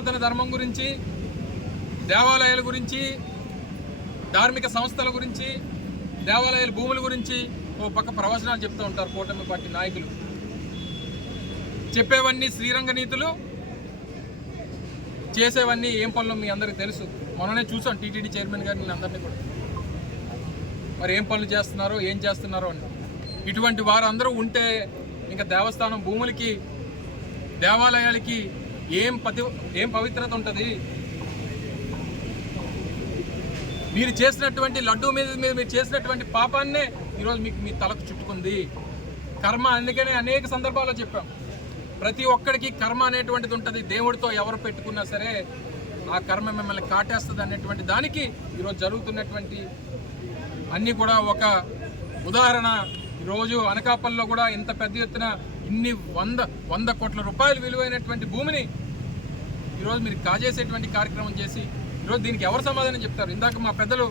సనాతన ధర్మం గురించి, దేవాలయాల గురించి, ధార్మిక సంస్థల గురించి, దేవాలయాల భూముల గురించి ఓ పక్క ప్రవచనాలు చెప్తూ ఉంటారు కూటమి పార్టీ నాయకులు. చెప్పేవన్నీ శ్రీరంగ నీతులు, చేసేవన్నీ ఏం పనులు మీ అందరికీ తెలుసు. మొన్ననే చూసాం టీటీడీ చైర్మన్ గారిని అందరినీ కూడా, మరి ఏం పనులు చేస్తున్నారో ఏం చేస్తున్నారో అని. ఇటువంటి వారు అందరూ ఉంటే ఇంకా దేవస్థానం భూములకి, దేవాలయాలకి ఏం పవిత్రత ఉంటుంది? మీరు చేసినటువంటి లడ్డూ మీద మీరు చేసినటువంటి పాపాన్నే ఈరోజు మీకు మీ తలకు చుట్టుకుంది కర్మ. అందుకనే అనేక సందర్భాల్లో చెప్పాం, ప్రతి ఒక్కడికి కర్మ అనేటువంటిది ఉంటుంది. దేవుడితో ఎవరు పెట్టుకున్నా సరే ఆ కర్మ మిమ్మల్ని కాటేస్తుంది అనేటువంటి దానికి ఈరోజు జరుగుతున్నటువంటి అన్నీ కూడా ఒక ఉదాహరణ. ఈరోజు అనకాపల్లిలో కూడా ఇంత పెద్ద ఎత్తున ఇన్ని వంద కోట్ల రూపాయలు విలువైనటువంటి భూమిని ఈరోజు మీరు కాజేసేటువంటి కార్యక్రమం చేసి ఈరోజు దీనికి ఎవరు సమాధానం చెప్తారు? ఇందాక మా పెద్దలు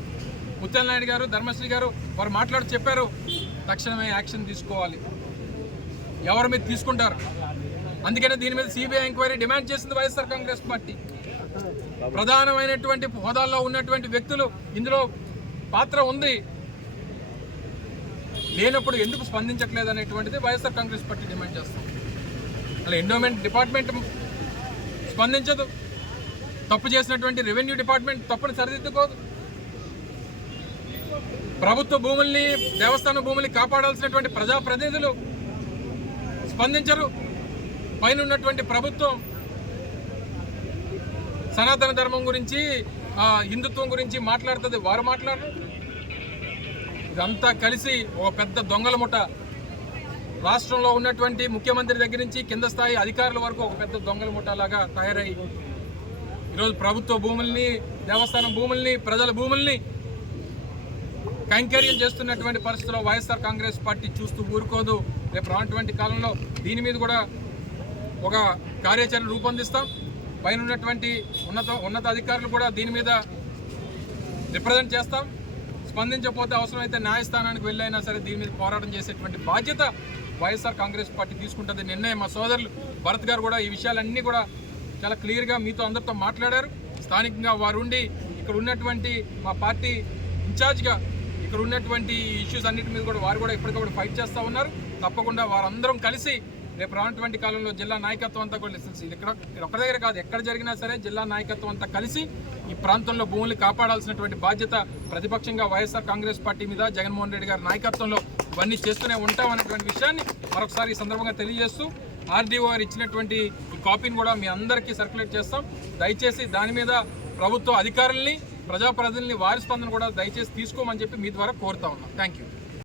ముత్యాల నాయుడు గారు, ధర్మశ్రీ గారు వారు మాట్లాడుతూ చెప్పారు, తక్షణమే యాక్షన్ తీసుకోవాలి. ఎవరు మీరు తీసుకుంటారు? అందుకనే దీని మీద సిబిఐ ఎంక్వైరీ డిమాండ్ చేసింది వైఎస్ఆర్ కాంగ్రెస్ పార్టీ. ప్రధానమైనటువంటి హోదాల్లో ఉన్నటువంటి వ్యక్తులు ఇందులో పాత్ర ఉంది, లేనప్పుడు ఎందుకు స్పందించట్లేదు అనేటువంటిది వైఎస్ఆర్ కాంగ్రెస్ పార్టీ డిమాండ్ చేస్తాం. అలా ఎండోమెంట్ డిపార్ట్మెంట్ స్పందించదు, తప్పు చేసినటువంటి రెవెన్యూ డిపార్ట్మెంట్ తప్పుని సరిదిద్దుకోదు, ప్రభుత్వ భూముల్ని, దేవస్థాన భూముల్ని కాపాడాల్సినటువంటి ప్రజాప్రతినిధులు స్పందించరు. పైన ఉన్నటువంటి ప్రభుత్వం సనాతన ధర్మం గురించి, హిందుత్వం గురించి మాట్లాడుతుంది, వారు మాట్లాడరు. ఇదంతా కలిసి ఒక పెద్ద దొంగల ముఠ. రాష్ట్రంలో ఉన్నటువంటి ముఖ్యమంత్రి దగ్గర నుంచి కింద స్థాయి అధికారుల వరకు ఒక పెద్ద దొంగల ముఠ లాగా తయారై ఈరోజు ప్రభుత్వ భూముల్ని, దేవస్థానం భూముల్ని, ప్రజల భూముల్ని కైంకర్యం చేస్తున్నటువంటి పరిస్థితుల్లో వైఎస్ఆర్ కాంగ్రెస్ పార్టీ చూస్తూ ఊరుకోదు. రేపు రానటువంటి కాలంలో దీని మీద కూడా ఒక కార్యాచరణ రూపొందిస్తాం. పైన ఉన్నటువంటి ఉన్నత అధికారులు కూడా దీని మీద రిప్రజెంట్ చేస్తాం. స్పందించకపోతే అవసరమైతే న్యాయస్థానానికి వెళ్ళైనా సరే దీని మీద పోరాటం చేసేటువంటి బాధ్యత వైఎస్ఆర్ కాంగ్రెస్ పార్టీ తీసుకుంటుంది. నిన్నే మా సోదరులు భరత్ గారు కూడా ఈ విషయాలన్నీ కూడా చాలా క్లియర్గా మీతో అందరితో మాట్లాడారు. స్థానికంగా వారు ఉండి ఇక్కడ ఉన్నటువంటి మా పార్టీ ఇన్ఛార్జ్గా ఇక్కడ ఉన్నటువంటి ఇష్యూస్ అన్నిటి మీద కూడా వారు కూడా ఇప్పటికప్పుడు ఫైట్ చేస్తూ ఉన్నారు. తప్పకుండా వారందరం కలిసి రేపు రానటువంటి కాలంలో జిల్లా నాయకత్వం అంతా కూడా ఇది ఇక్కడ ఒక దగ్గర కాదు, ఎక్కడ జరిగినా సరే జిల్లా నాయకత్వం అంతా కలిసి ఈ ప్రాంతంలో భూములు కాపాడాల్సినటువంటి బాధ్యత ప్రతిపక్షంగా వైఎస్ఆర్ కాంగ్రెస్ పార్టీ మీద జగన్మోహన్ రెడ్డి గారి నాయకత్వంలో ఇవన్నీ చేస్తూనే ఉంటామనేటువంటి విషయాన్ని మరొకసారి ఈ సందర్భంగా తెలియజేస్తూ ఆర్డీఓ గారు ఇచ్చినటువంటి ఈ కాపీని కూడా మీ అందరికీ సర్క్యులేట్ చేస్తాం. దయచేసి దాని మీద ప్రభుత్వ అధికారుల్ని, ప్రజాప్రతినిధుల్ని వారి స్పందన కూడా దయచేసి తీసుకోమని చెప్పి మీ ద్వారా కోరుతా ఉన్నాం. Thank you.